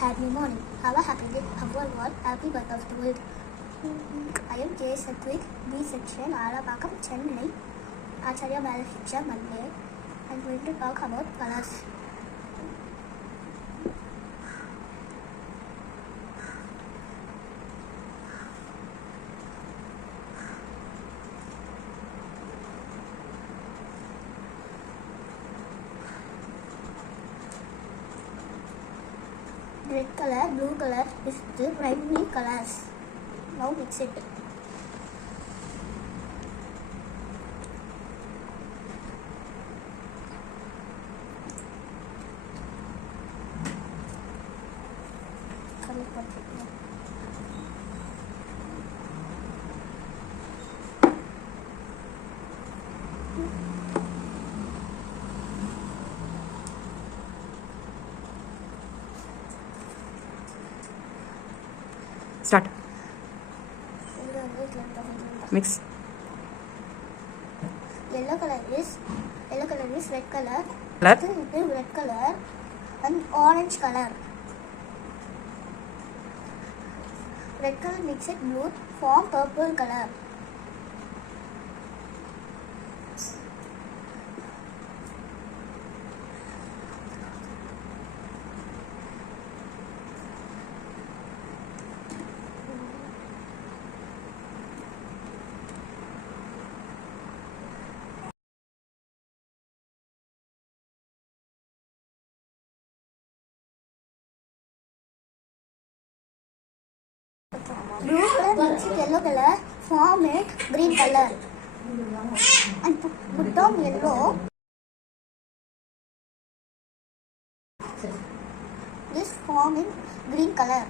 happy morning. Have a happy day. Have a world. Happy birth of the world. I am J. Satvik, B section, Alabakam, Chennai, Acharya Balahicha, Monday. I am going to talk about colors. Red color, blue color is the primary colors. Now mix it. Start. Mix. Yellow color is red color. Color. Red color and orange color. Red color mixed blue form purple color. Blue color mixed yellow color form a green color and put down yellow. This form in green color.